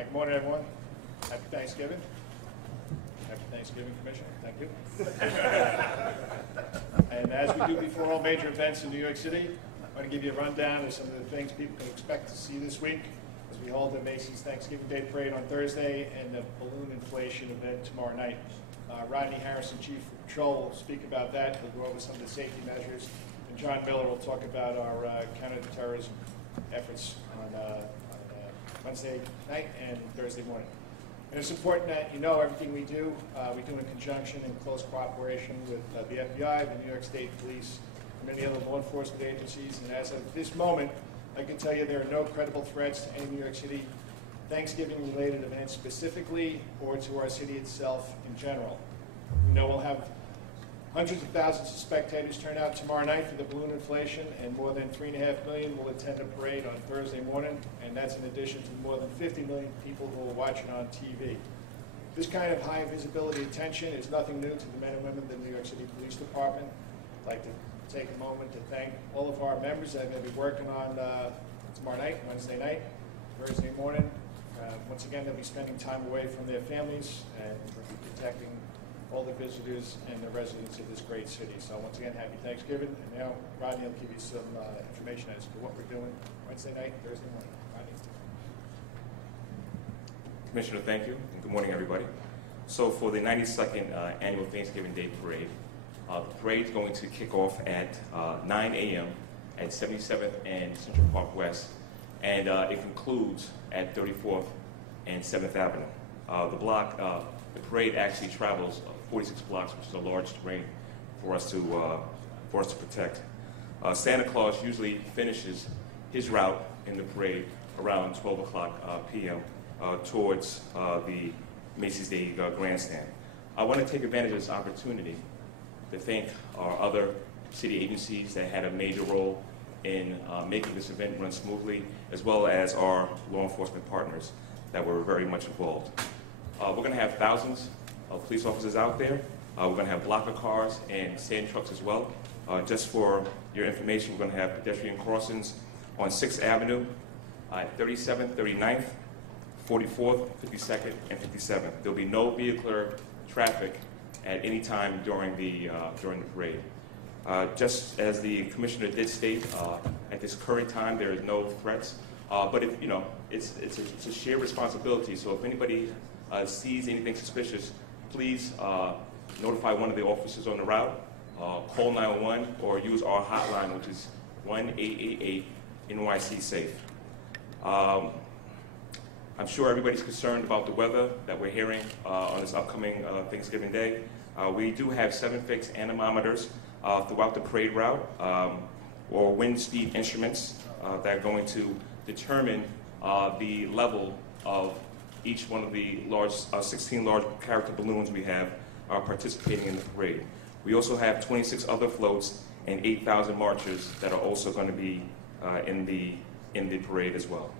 Good morning, everyone. Happy Thanksgiving. Happy Thanksgiving, Commissioner. Thank you. And as we do before all major events in New York City, I'm going to give you a rundown of some of the things people can expect to see this week as we hold the Macy's Thanksgiving Day Parade on Thursday and the balloon inflation event tomorrow night. Rodney Harrison, Chief of Patrol, will speak about that. He'll go over some of the safety measures. And John Miller will talk about our counterterrorism efforts on Wednesday night and Thursday morning. And it's important that you know everything we do in conjunction and close cooperation with the FBI, the New York State Police, and many other law enforcement agencies. And as of this moment, I can tell you there are no credible threats to any New York City Thanksgiving-related events specifically or to our city itself in general. We know we'll have hundreds of thousands of spectators turn out tomorrow night for the balloon inflation, and more than 3.5 million will attend the parade on Thursday morning, and that's in addition to more than 50 million people who will watch it on TV. This kind of high visibility attention is nothing new to the men and women of the New York City Police Department. I'd like to take a moment to thank all of our members that are going to be working on tomorrow night, Wednesday night, Thursday morning. Once again, they'll be spending time away from their families and protecting all the visitors and the residents of this great city. So once again, happy Thanksgiving. And now Rodney will give you some information as to what we're doing Wednesday night, Thursday morning. Rodney. Commissioner, thank you, and good morning, everybody. So for the 92nd Annual Thanksgiving Day Parade, the parade is going to kick off at 9 a.m. at 77th and Central Park West, and it concludes at 34th and 7th Avenue. The parade actually travels 46 blocks, which is a large terrain for us to protect. Santa Claus usually finishes his route in the parade around 12 o'clock p.m. Towards the Macy's Day Grandstand. I want to take advantage of this opportunity to thank our other city agencies that had a major role in making this event run smoothly, as well as our law enforcement partners that were very much involved. We're going to have thousands of police officers out there. We're going to have blocker cars and sand trucks as well. Just for your information, we're going to have pedestrian crossings on 6th Avenue, 37th, 39th, 44th, 52nd, and 57th. There'll be no vehicular traffic at any time during the parade. Just as the commissioner did state, at this current time there is no threats. But if it's a shared responsibility. So if anybody sees anything suspicious, please notify one of the officers on the route, call 911, or use our hotline, which is 1-888-NYC-SAFE. I'm sure everybody's concerned about the weather that we're hearing on this upcoming Thanksgiving Day. We do have 7 fixed anemometers throughout the parade route, or wind speed instruments that are going to determine the level of each one of the 16 large character balloons we have participating in the parade. We also have 26 other floats and 8,000 marchers that are also going to be in the parade as well.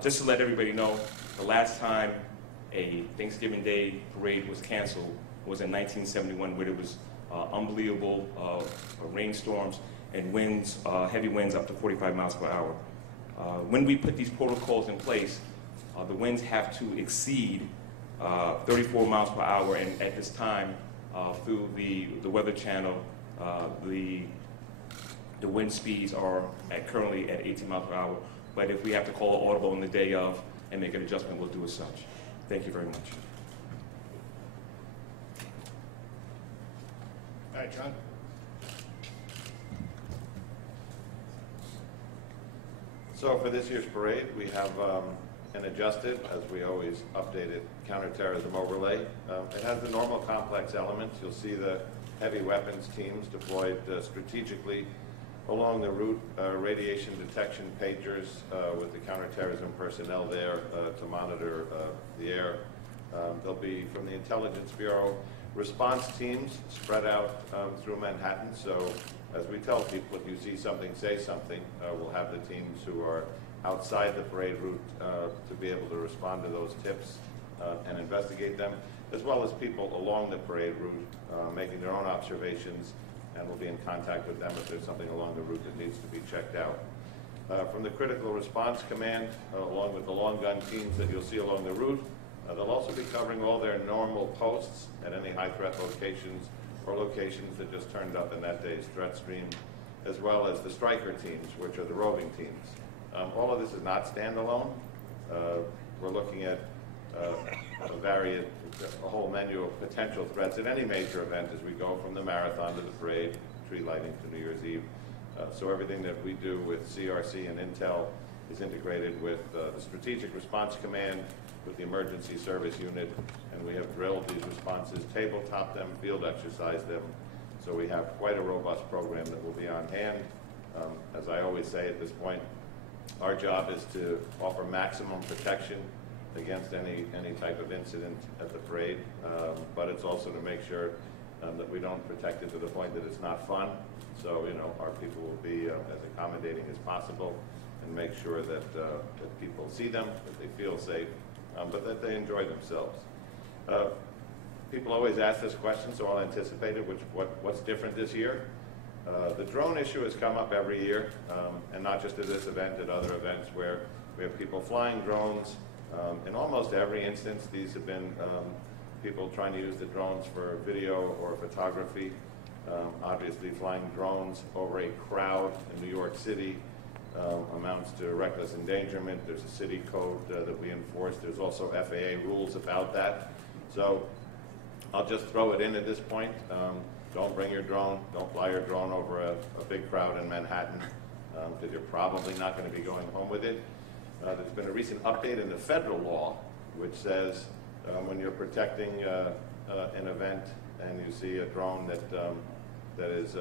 Just to let everybody know, the last time a Thanksgiving Day parade was canceled was in 1971, where there was unbelievable rainstorms and winds, heavy winds up to 45 miles per hour. When we put these protocols in place, the winds have to exceed 34 miles per hour, and at this time, through the Weather Channel, the wind speeds are currently at 18 miles per hour. But if we have to call an audible on the day of and make an adjustment, we'll do as such. Thank you very much. All right, John. So for this year's parade, we have an adjusted, as we always, updated counterterrorism overlay. It has the normal complex elements. You'll see the heavy weapons teams deployed strategically along the route, radiation detection pagers with the counterterrorism personnel there to monitor the air. There'll be, from the Intelligence Bureau, response teams spread out through Manhattan. So as we tell people, if you see something, say something. We'll have the teams who are outside the parade route to be able to respond to those tips and investigate them, as well as people along the parade route making their own observations, and we'll be in contact with them if there's something along the route that needs to be checked out. From the Critical Response Command, along with the long gun teams that you'll see along the route, they'll also be covering all their normal posts at any high threat locations or locations that just turned up in that day's threat stream, as well as the striker teams, which are the roving teams. All of this is not standalone. We're looking at a whole menu of potential threats at any major event as we go from the marathon to the parade, tree lighting to New Year's Eve. So everything that we do with CRC and Intel is integrated with the Strategic Response Command, with the Emergency Service Unit, and we have drilled these responses, tabletop them, field exercise them. So we have quite a robust program that will be on hand. As I always say at this point, our job is to offer maximum protection against any type of incident at the parade, but it's also to make sure that we don't protect it to the point that it's not fun. So, our people will be as accommodating as possible and make sure that people see them, that they feel safe, but that they enjoy themselves. People always ask this question, so I'll anticipate it, what's different this year? The drone issue has come up every year, and not just at this event, at other events where we have people flying drones. In almost every instance, these have been people trying to use the drones for video or photography. Obviously, flying drones over a crowd in New York City amounts to reckless endangerment. There's a city code that we enforce. There's also FAA rules about that. So I'll just throw it in at this point. Don't bring your drone. Don't fly your drone over a big crowd in Manhattan, because you're probably not going to be going home with it. There's been a recent update in the federal law which says when you're protecting an event and you see a drone that is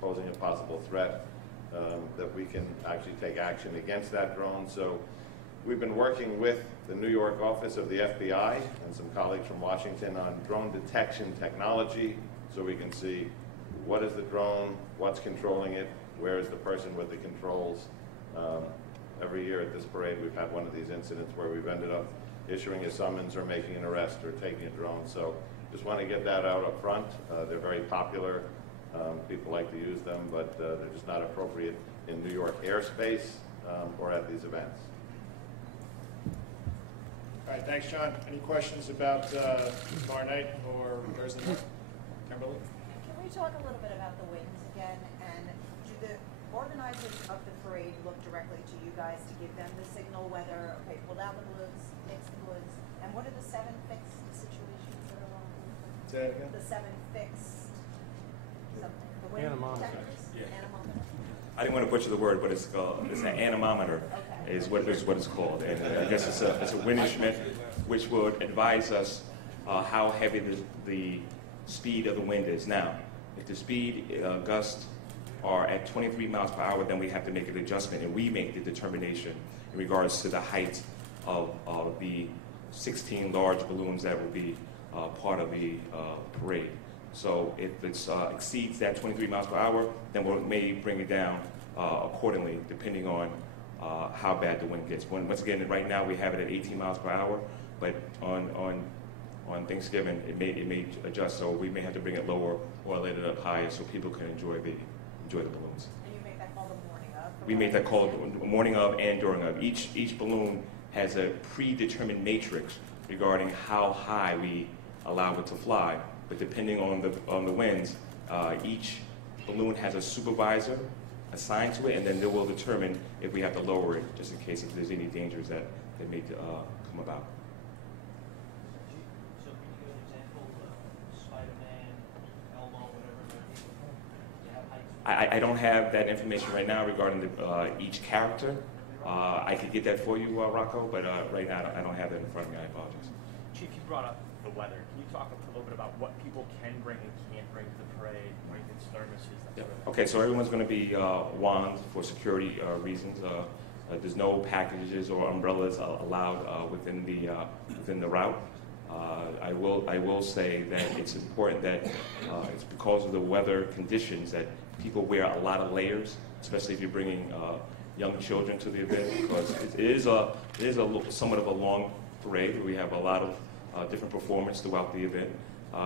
posing a possible threat, that we can actually take action against that drone. So we've been working with the New York office of the FBI and some colleagues from Washington on drone detection technology, so we can see what is the drone, what's controlling it, where is the person with the controls. Every year at this parade, we've had one of these incidents where we've ended up issuing a summons or making an arrest or taking a drone. So just want to get that out up front. They're very popular. People like to use them, but they're just not appropriate in New York airspace or at these events. All right, thanks, John. Any questions about tomorrow night or Thursday night? Kimberly? Can we talk a little bit about the wings again? And do the organizers of the parade look directly to you guys to give them the signal whether, okay, pull down the balloons, mix the balloons, and what are the 7 fixed situations that are on? Say that again? The 7 fixed something. The wing detectors? Yeah. Anemometer? I didn't want to butcher the word, but it's an anemometer, Okay. is what it's called. And I guess it's a wind instrument which would advise us how heavy the speed of the wind is. Now, if the speed gusts are at 23 miles per hour, then we have to make an adjustment, and we make the determination in regards to the height of the 16 large balloons that will be part of the parade. So if it exceeds that 23 miles per hour, then we may bring it down accordingly, depending on how bad the wind gets. Once again, right now we have it at 18 miles per hour, but on Thanksgiving it may adjust. So we may have to bring it lower or let it up higher so people can enjoy the balloons. And you make that call the morning of? We make that call morning of and during of. Each balloon has a predetermined matrix regarding how high we allow it to fly. But depending on the winds, each balloon has a supervisor assigned to it, and then they will determine if we have to lower it, just in case if there's any dangers that may come about. So can you give an example of Spider-Man, Elmo, whatever it might be? Do you have heights? I don't have that information right now regarding each character. I could get that for you, Rocco, but right now I don't have that in front of me. I apologize. Chief, you brought up the weather. Can you talk a little bit about what people can bring and can't bring to the parade, blankets, thermoses, that sort of thing? Okay, so everyone's going to be wands for security reasons. There's no packages or umbrellas allowed within the route. I will say that it's important that it's because of the weather conditions that people wear a lot of layers, especially if you're bringing young children to the event, because it is somewhat of a long parade. We have a lot of different performance throughout the event.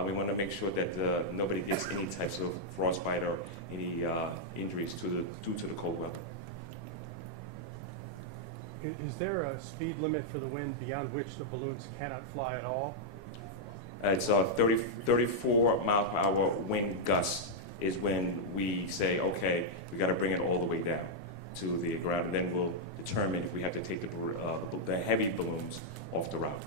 We want to make sure that nobody gets any types of frostbite or any injuries due to the cold weather. Is there a speed limit for the wind beyond which the balloons cannot fly at all? It's 34 mile per hour wind gusts is when we say, okay, we got to bring it all the way down to the ground, and then we'll determine if we have to take the heavy balloons off the route.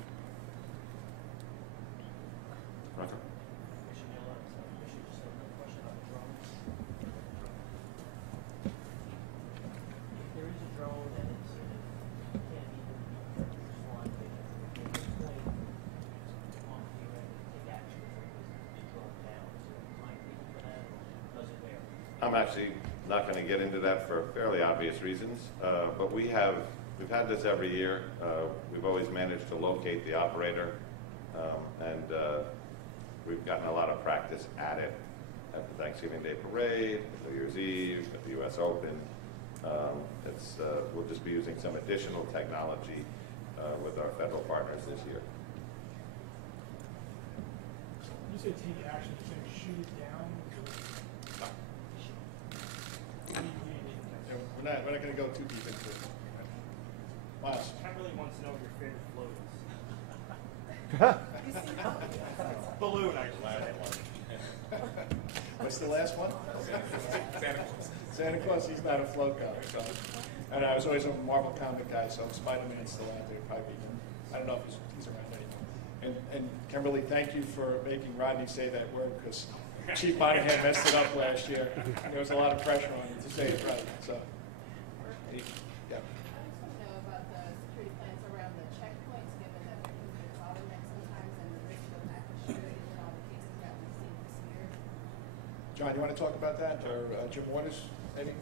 Okay. Commissioner Miller, Commissioner, just have another question about the drones. If there is a drone and it can't even be flying, can you explain on here and take action to bring the drone down? Is there a time frame for that, or does it vary? I'm actually not going to get into that for fairly obvious reasons, but we've had this every year. We've always managed to locate the operator, and we've gotten a lot of practice at it at the Thanksgiving Day Parade, New Year's Eve, at the U.S. Open. We'll just be using some additional technology with our federal partners this year. You say take action, you're saying shoot it down? Yeah, we're not going to go too deep into it. Miles? Kimberly wants to know what your favorite float is. Balloon, actually. What's the last one? Santa Claus, he's not a float guy. So. And I was always a Marvel comic guy, so Spider-Man's still out there. Probably, I don't know if he's around anymore. And Kimberly, thank you for making Rodney say that word, because Chief Monahan messed it up last year. There was a lot of pressure on him to say it right. So, yeah. I just want to know about the security plans around the checkpoints, given that there can be a bottleneck sometimes and the risk of active shooting in all the cases that we've seen this year. John, you want to talk about that, or Jim Waters, maybe?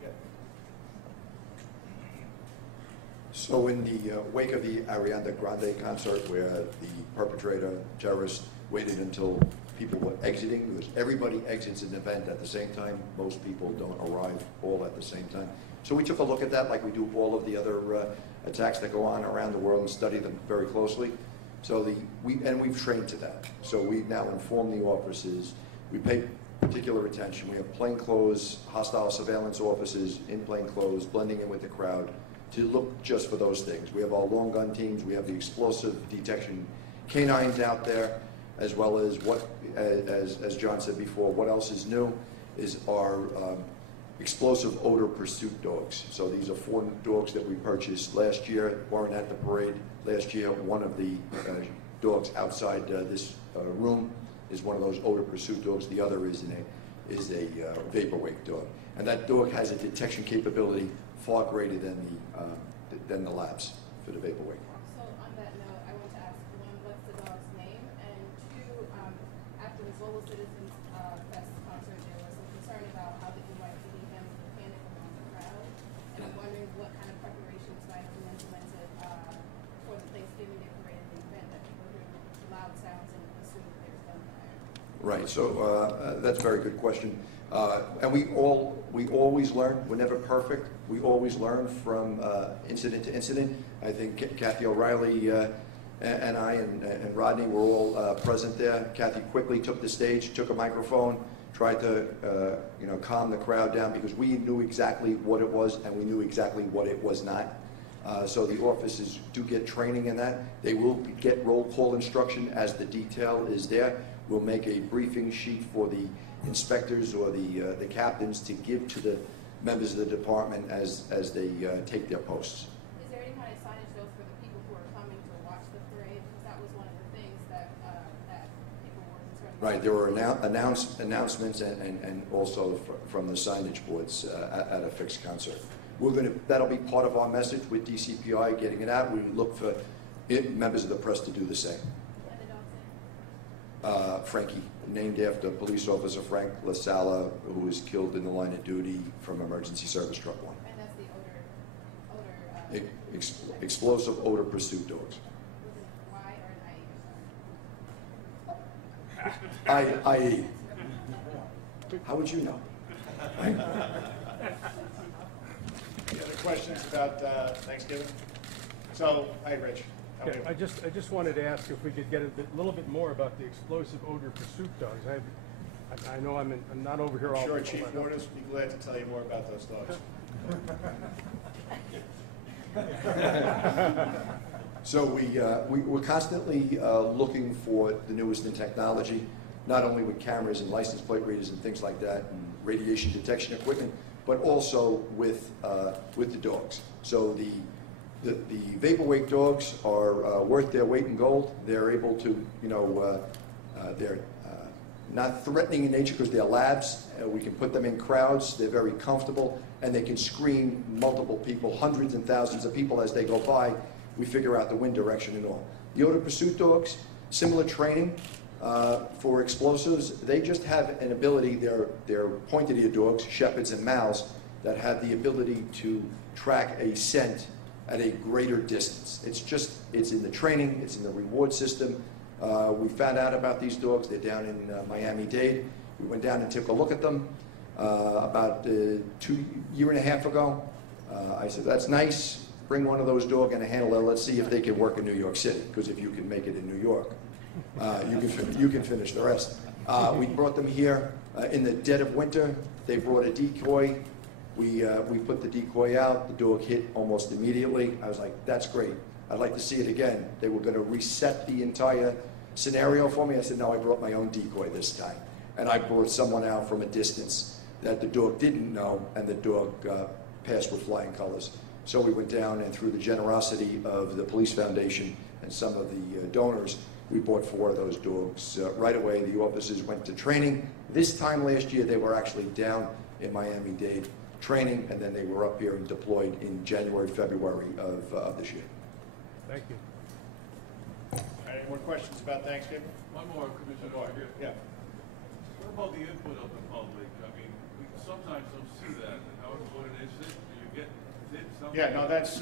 Yeah. So in the wake of the Ariana Grande concert, where the perpetrator, terrorist, waited until people were exiting, because everybody exits an event at the same time. Most people don't arrive all at the same time. So we took a look at that like we do all of the other attacks that go on around the world and study them very closely. So we've trained to that. So we now inform the officers. We pay particular attention. We have plainclothes, hostile surveillance officers in plainclothes, blending in with the crowd to look just for those things. We have our long gun teams. We have the explosive detection canines out there, as well as as John said before, what else is new is our explosive odor pursuit dogs. So these are 4 dogs that we purchased last year, weren't at the parade last year. One of the dogs outside this room is one of those odor pursuit dogs. The other is a vapor wake dog. And that dog has a detection capability far greater than the labs for the vapor wake. So on that note, I want to ask, 1, what's the dog's name? And 2, after the Global Citizens Fest concert, there was some concern about how the NYPD handled the panic among the crowd. And I'm wondering what kind of preparations might have been implemented for the Thanksgiving Day Parade and the event that people hear loud sounds and assume that there's gunfire. Right, so that's a very good question. And we always learn. We're never perfect. We always learn from incident to incident. I think Kathy O'Reilly and I and Rodney were all present there. Kathy quickly took the stage, took a microphone, tried to calm the crowd down, because we knew exactly what it was and we knew exactly what it was not. So the officers do get training in that. They will get roll call instruction as the detail is there. We'll make a briefing sheet for the inspectors or the captains to give to the members of the department as they take their posts. Is there any kind of signage though for the people who are coming to watch the parade? Because that was one of the things that people were concerned about. Right, there were announcements and also from the signage boards at a fixed concert. That'll be part of our message with DCPI, getting it out. We look for members of the press to do the same. And the dog's name? Frankie, named after police officer Frank LaSala, who was killed in the line of duty from emergency service truck 1. And that's the odor Explosive odor pursuit dogs. with an Y or an IE? IE. How would you know? Any other questions about Thanksgiving? So, hi, Rich. How are Yeah, you? I just wanted to ask if we could get a little bit more about the explosive odor pursuit dogs. I know I'm not over here all Sure, the Chief Waters would be glad to tell you more about those dogs. So we're constantly looking for the newest in technology, not only with cameras and license plate readers and things like that, and radiation detection equipment, but also with the dogs. So the vaporwave dogs are worth their weight in gold. They're able to, they're not threatening in nature because they're labs. We can put them in crowds. They're very comfortable, and they can screen multiple people, hundreds and thousands of people as they go by. We figure out the wind direction and all. The odor pursuit dogs, similar training for explosives. They just have an ability. They're pointed ear dogs, shepherds and mals, that have the ability to track a scent at a greater distance. It's in the training. It's in the reward system. We found out about these dogs. They're down in Miami-Dade. We went down and took a look at them about a year and a half ago. I said, that's nice. Bring one of those dogs and a handler. Let's see if they can work in New York City, because if you can make it in New York, you can finish the rest. We brought them here in the dead of winter. They brought a decoy. We put the decoy out. The dog hit almost immediately. I was like, that's great. I'd like to see it again. They were going to reset the entire scenario for me. I said, no, I brought my own decoy this time. And I brought someone out from a distance that the dog didn't know, and the dog passed with flying colors. So we went down, and through the generosity of the Police Foundation and some of the donors, we bought 4 of those dogs right away. The officers went to training. This time last year, they were actually down in Miami-Dade training, and then they were up here and deployed in January, February of this year. Thank you. All right, any more questions about Thanksgiving? One more, Commissioner. One more. Yeah. What about the input of the public? I mean, we sometimes don't see that. How important is it? Do you get something? Yeah, no, that's,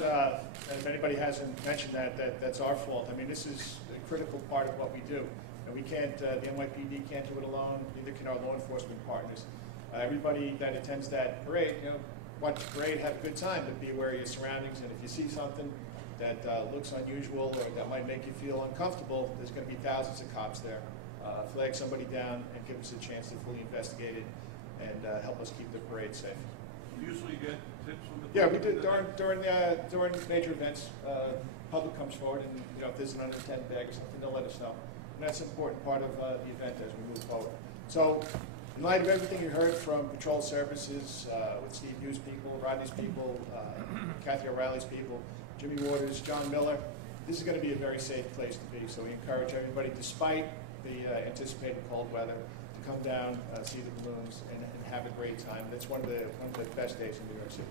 if anybody hasn't mentioned that's our fault. I mean, this is a critical part of what we do. And we can't, the NYPD can't do it alone, neither can our law enforcement partners. Everybody that attends that parade, watch the parade, have a good time, but be aware of your surroundings. And if you see something that looks unusual or that might make you feel uncomfortable, there's going to be thousands of cops there. Flag somebody down and give us a chance to fully investigate it and help us keep the parade safe. You usually get tips from the Yeah, we public? do during major events. Public comes forward, and if there's an unattended bag or something, they'll let us know. And that's an important part of the event as we move forward. So, in light of everything you heard from patrol services, with Steve Hughes' people, Rodney's people, Kathy O'Reilly's people, Jimmy Waters, John Miller, this is going to be a very safe place to be. So we encourage everybody, despite the anticipated cold weather, to come down, see the balloons, and have a great time. That's one of the best days in New York City.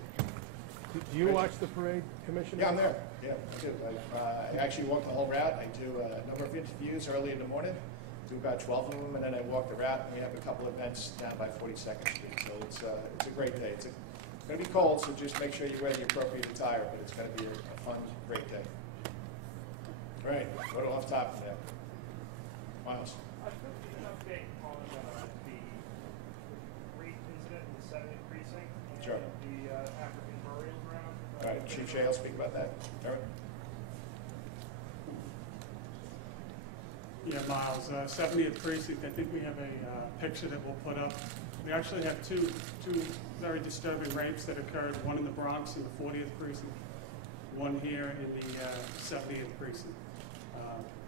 Do you watch the parade, Commissioner? Yeah, I'm there. Yeah, I do. I actually walk the whole route. I do a number of interviews early in the morning. Do about 12 of them, and then I walk the route, and we have a couple events down by 42nd Street. So it's a great day. It's going to be cold, so just make sure you wear the appropriate attire, but it's going to be a fun, great day. All right, go to off topic now. Miles. Could you an update on the rape incident in the 7th precinct and Sure. the African burial ground? All right, Chief Shea will speak about that. Aaron? Yeah, Miles, 70th precinct. I think we have a picture that we'll put up. We actually have two very disturbing rapes that occurred, one in the Bronx in the 40th precinct, one here in the 70th precinct.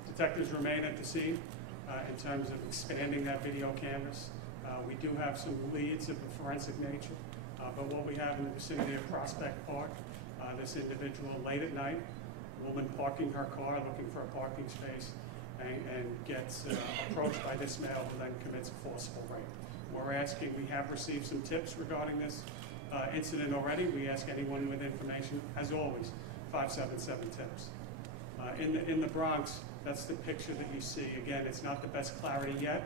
Detectives remain at the scene in terms of expanding that video canvas. We do have some leads of a forensic nature, but what we have in the vicinity of Prospect Park, this individual late at night, a woman parking her car looking for a parking space, and gets approached by this male who then commits a forcible rape. We're asking, we have received some tips regarding this incident already. We ask anyone with information, as always, 577 tips. In the Bronx, that's the picture that you see. Again, it's not the best clarity yet.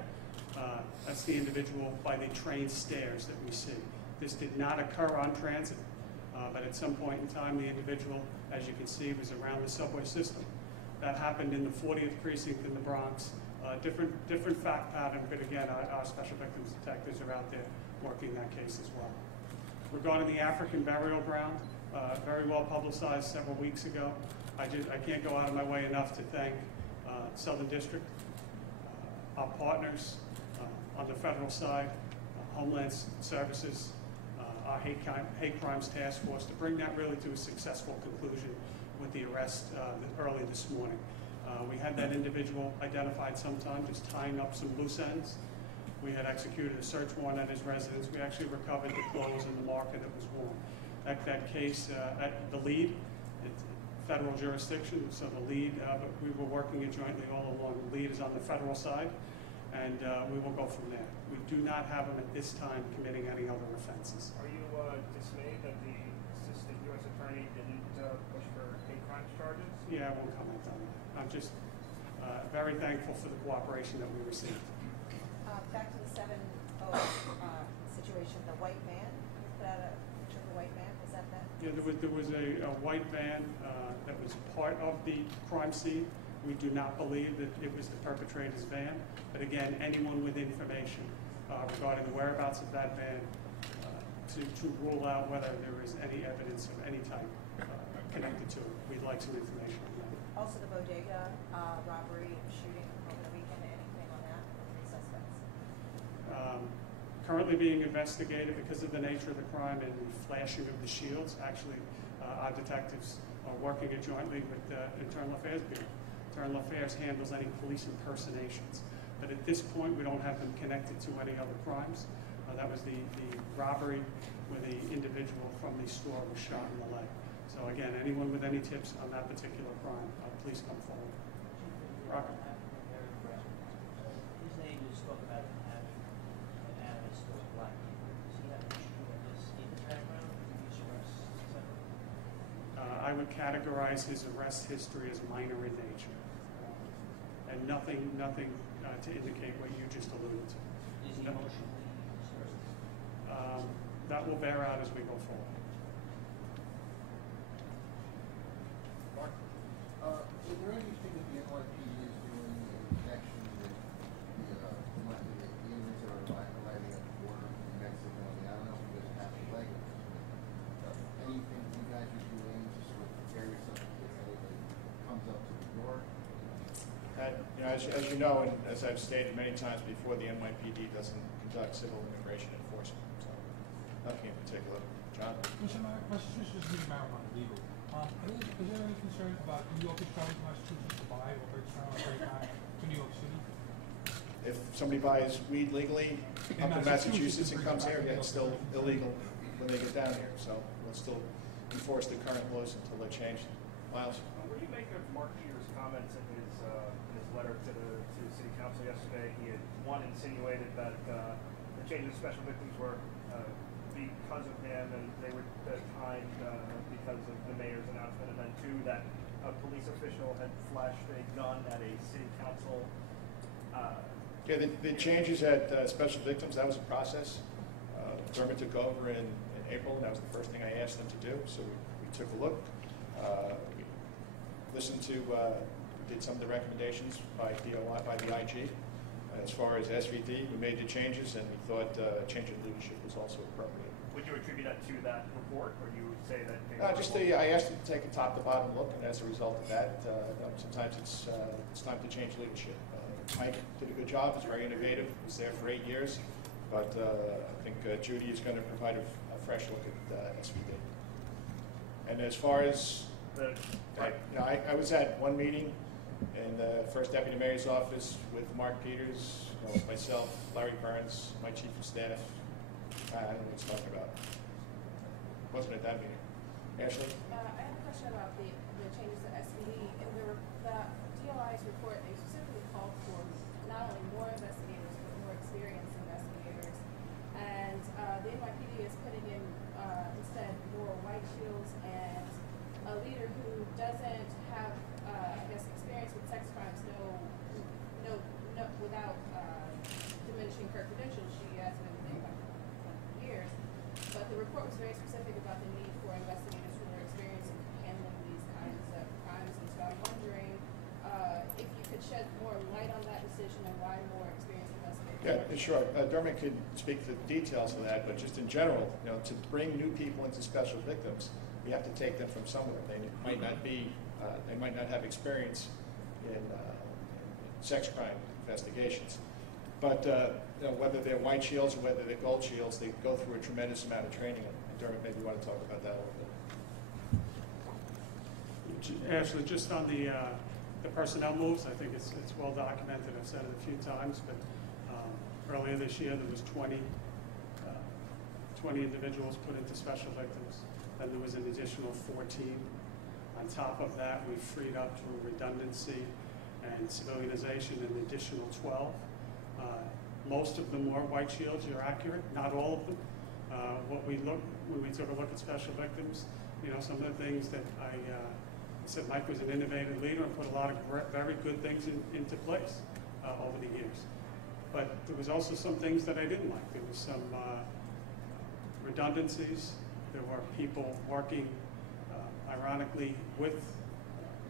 That's the individual by the train stairs that we see. This did not occur on transit, but at some point in time, the individual, as you can see, was around the subway system. That happened in the 40th precinct in the Bronx. Different fact pattern, but again, our special victims detectives are out there working that case as well. Regarding the African burial ground, very well publicized several weeks ago. I can't go out of my way enough to thank Southern District, our partners on the federal side, Homeland Services, our hate crimes task force to bring that really to a successful conclusion with the arrest early this morning. We had that individual identified sometime, just tying up some loose ends. We had executed a search warrant at his residence. We actually recovered the clothes and the marker that was worn. That case, at the lead, it's federal jurisdiction, so the lead, but we were working it jointly all along. The lead is on the federal side, and we will go from there. We do not have him at this time committing any other offenses. Are you dismayed that the assistant U.S. attorney didn't push for hate crimes charges? Yeah, I won't comment on that. I'm just very thankful for the cooperation that we received. Back to the 7-0 situation, the white van. Is that a picture of the white van? Was that that? Yeah, there was a white van that was part of the crime scene. We do not believe that it was the perpetrator's van, but again, anyone with information regarding the whereabouts of that van to rule out whether there is any evidence of any type connected to it. We'd like some information on that. Also the bodega robbery and shooting over the weekend. Anything on that? 3 suspects. Currently being investigated because of the nature of the crime and the flashing of the shields. Actually, our detectives are working it jointly with the Internal Affairs Bureau. Internal Affairs handles any police impersonations. But at this point, we don't have them connected to any other crimes. That was the robbery where the individual from the store was shot in the leg. So again, anyone with any tips on that particular crime, please come forward. Rocker. His name is spoke about having an animus towards black people. Does he have an issue with this in his background, previous arrests, etc.? I would categorize his arrest history as minor in nature, and nothing to indicate what you just alluded to. Is he emotionally disturbed? That will bear out as we go forward. Mark? Is there anything that the NYPD is doing in connection with the aliens that are arriving at the border from Mexico? I mean, I don't know if there's half a leg of this, but anything you guys are doing to sort of prepare yourself in case anybody comes up to the door? And, as you know, and as I've stated many times before, the NYPD doesn't conduct civil immigration enforcement. So, nothing in particular. John? Massachusetts is marijuana legal. Is there any concern about New Yorkers traveling to Massachusetts to buy or purchase marijuana right now to New York City? If somebody buys weed legally up in Massachusetts and comes here, yeah, it's still illegal when they get down here. So we'll still enforce the current laws until they change. Miles? What do you make of Mark Peters' comments in his letter to the city council yesterday? He had, one, insinuated that the changes of special victims were because of him, and they were timed because of the mayor's announcement, and then 2, that a police official had flashed a gun at a city council. Yeah, the changes at special victims, that was a process. Dermot took over in April, and that was the first thing I asked them to do. So we took a look. We listened to, did some of the recommendations by DOI, by the IG. As far as SVD, we made the changes, and we thought change in leadership was also appropriate. Would you attribute that to that report, or you would say that? I asked them to take a top-to-bottom look, and as a result of that, sometimes it's time to change leadership. Mike did a good job. He's very innovative. He was there for 8 years, but I think Judy is going to provide a fresh look at SVD. And as far as I was at one meeting in the first deputy mayor's office with Mark Peters, myself, Larry Burns, my chief of staff. I don't know what he's talking about. Wasn't at that meeting. Ashley? I have a question about the changes to SVD. In the DOI's report, they specifically called for not only more investigators, but more experienced investigators. And the NYPD is putting in instead more white shields and a leader who doesn't have, experience with sex crimes, without diminishing her credentials. She has been in for 20 years. But the report was very specific about the need for investigators who are experienced in handling these kinds of crimes. And so I'm wondering if you could shed more light on that decision and why more experienced investigators. Yeah, sure. Dermot could speak to the details of that, but just in general, to bring new people into special victims, we have to take them from somewhere. They might not be, they might not have experience in sex crime investigations. But whether they're white shields or whether they're gold shields, they go through a tremendous amount of training. And Dermot, maybe you want to talk about that a little bit. Actually, just on the personnel moves, I think it's well documented. I've said it a few times, but earlier this year there was 20 individuals put into special victims. Then there was an additional 14. On top of that, we've freed up through redundancy and civilianization an additional 12. Most of them were white shields. You're accurate. Not all of them. When we took a look at special victims, some of the things that I said, Mike was an innovative leader and put a lot of very good things into place over the years. But there was also some things that I didn't like. There was some redundancies. There were people working, ironically, with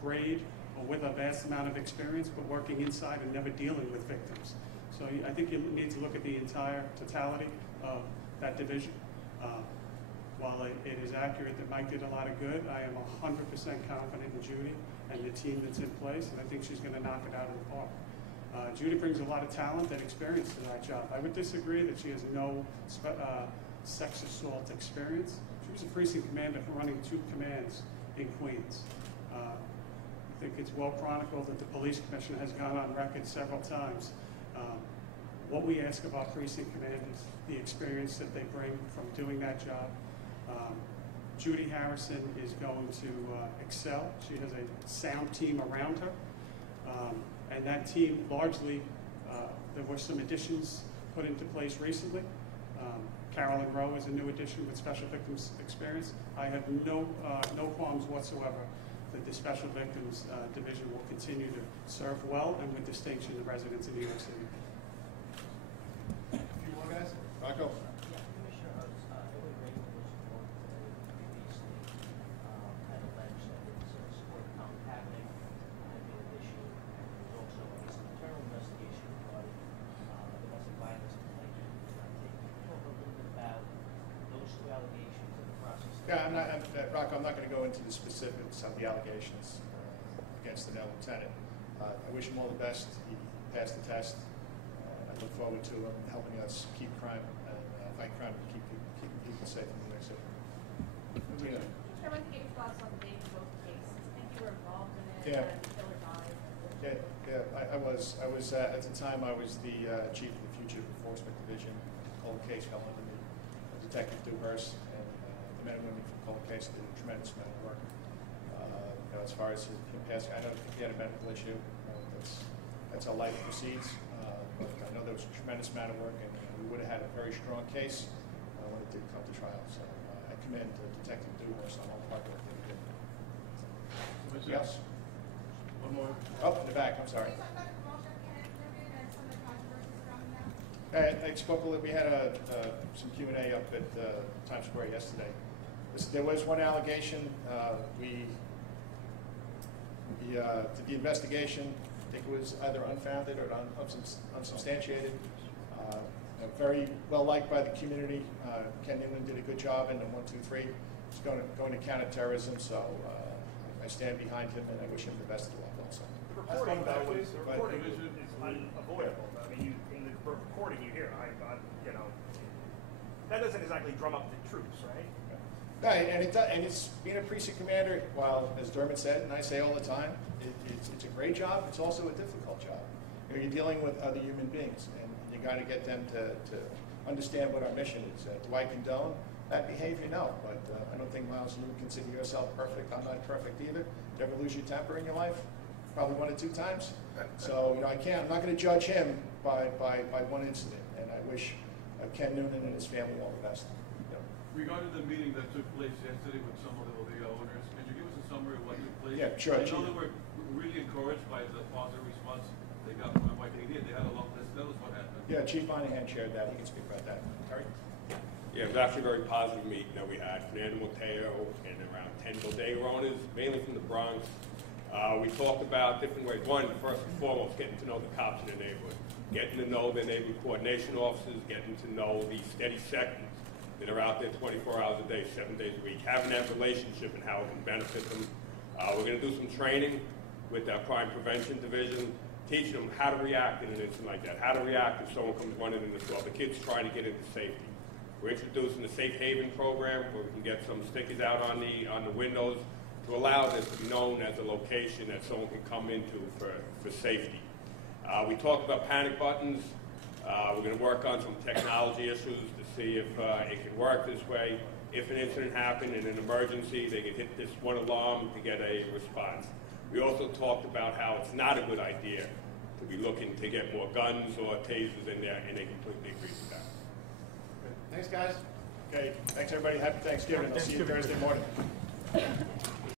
grade or with a vast amount of experience, but working inside and never dealing with victims. So I think you need to look at the entire totality of that division. While it is accurate that Mike did a lot of good, I am 100% confident in Judy and the team that's in place, and I think she's going to knock it out of the park. Judy brings a lot of talent and experience to that job. I would disagree that she has no sex assault experience. She was a precinct commander for running 2 commands in Queens. I think it's well chronicled that the police commissioner has gone on record several times. What we ask of our precinct commanders, the experience that they bring from doing that job. Judy Harrison is going to excel. She has a sound team around her. And that team largely, there were some additions put into place recently. Carolyn Rowe is a new addition with special victims experience. I have no qualms whatsoever that the special victims division will continue to serve well and with distinction the residents of New York City. A few more guys? Rocco? Yeah, Commissioner Hughes, Illinois Reagan was reported previously had alleged that there was a sport happening had been an issue, and there was also an internal investigation regarding domestic violence complaint. Can you talk a little bit about those 2 allegations and the process? Yeah, Rocco, I'm not going to go into the specifics of the allegations against the now lieutenant. I wish him all the best. He passed the test. I look forward to him helping us keep crime and fight crime and keep people safe in New York City. Tina. I want to get your thoughts on the date of both cases. I think you were involved in it. Yeah. The killer died. Yeah, I was at the time I was the chief of the Fugitive Enforcement Division. Cold case fell under me. Detective Dewhurst and the men and women from Cold Case did a tremendous amount of work. As far as him passing, I don't think he had a medical issue. That's how life proceeds. But I know there was a tremendous amount of work, and we would have had a very strong case when it did come to trial. So I commend Detective Dewhurst on all the hard work that he did. Anybody else? One more. Oh, in the back. I'm sorry. I spoke a little. We had some Q&A up at Times Square yesterday. There was one allegation. We did the investigation. I think it was either unfounded or unsubstantiated. Very well liked by the community. Ken Newman did a good job in the 1, 2, 3. He's going to counterterrorism, so I stand behind him and I wish him the best of luck also. The reporting, though, is unavoidable. I mean, in the reporting you hear, that doesn't exactly drum up the troops, right? Right, and it's being a precinct commander. While, as Dermot said, and I say all the time, it's a great job. It's also a difficult job. You're dealing with other human beings, and you got to get them to understand what our mission is. Do I condone that behavior? No, but I don't think, Miles, you would consider yourself perfect. I'm not perfect either. Did you ever lose your temper in your life? Probably 1 or 2 times. So I'm not going to judge him by one incident, and I wish Ken Noonan and his family all the best. Regarding the meeting that took place yesterday with some of the owners, can you give us a summary of what took place? Yeah, sure. I know that we're really encouraged by the positive response they got from NYPD. They had a long list. Tell us what happened. Yeah, Chief Monahan shared that. He can speak about that. Terry? Yeah, it was actually a very positive meeting that we had. Fernando Mateo and around 10 bodega owners, mainly from the Bronx. We talked about different ways. One, first and foremost, getting to know the cops in the neighborhood, getting to know their neighborhood coordination officers, getting to know the steady seconds that are out there 24 hours a day, 7 days a week, having that relationship and how it can benefit them. We're going to do some training with our crime prevention division teaching them how to react in an incident like that, how to react if someone comes running in the store. The kids trying to get into safety. We're introducing the Safe Haven program where we can get some stickers out on the windows to allow this to be known as a location that someone can come into for safety. We talked about panic buttons. We're going to work on some technology issues to see if it can work this way. If an incident happened in an emergency, they can hit this one alarm to get a response. We also talked about how it's not a good idea to be looking to get more guns or tasers in there, and they completely agree with that. Thanks, guys. Okay, thanks everybody. Happy Thanksgiving. I'll see you Thursday morning.